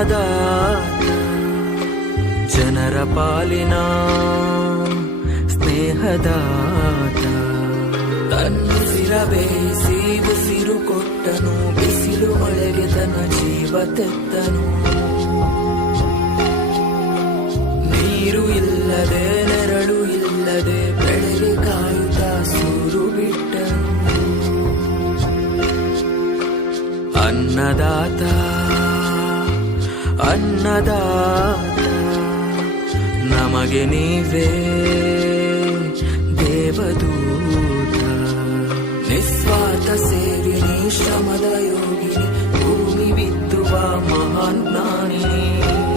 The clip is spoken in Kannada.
ಅನ್ನದಾತ ಜನರ ಪಾಲಿನ ಸ್ನೇಹದಾತ ತನ್ನುಸಿರ ಬೇಯಿಸಿ ಉಸಿರು ಕೊಟ್ಟನು ಬಿಸಿಲು ಮಳೆಗೆ ತನ್ನ ಜೀವ ತೆತ್ತನು ನೀರು ಇಲ್ಲದೆ ನೆರಳು ಇಲ್ಲದೆ ಬೆಳೆಗೆ ಕಾಯುತ್ತಾ ಸೂರು ಬಿಟ್ಟನು ಅನ್ನದಾತ ಅನ್ನದಾತ ನಮಗೆ ನೀವೇ ದೇವದೂತ ನಿಸ್ವಾರ್ಥ ಸೇವಿನಿ ಶ್ರಮದ ಯೋಗಿನಿ ಭೂಮಿ ಬಿತ್ತುವ ಮಹಾನ್ ಜ್ಞಾನಿನಿ